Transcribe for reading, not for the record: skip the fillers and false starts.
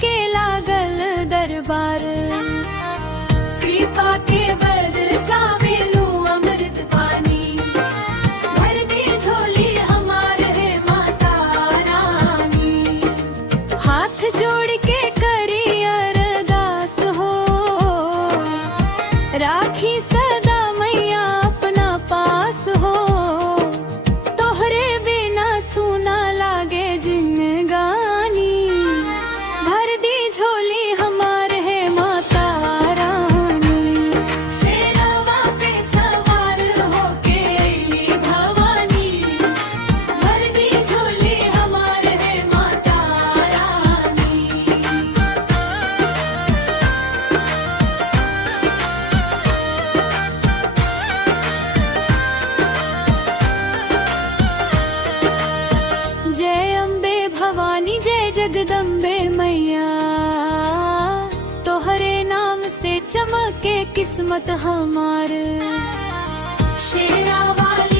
के लागल दरबार। कृपा के बरसावेलू अमृत पानी, भर दे झोली हमार है माता रानी। हाथ जोड़ के करी अरदास हो, राखी सदा मैया अपना पास हो। तोहरे बिना सुना लागे जिंदगानी, भर दी झोली हमार है माता रानी। शेरवा पे सवार होके अइली भवानी, भर दी झोली हमार है माता रानी। जय अम्बे भवानी जय जगदम्बे मैया, तोहरे नाम से चमके किस्मत हमार। शेरा वाली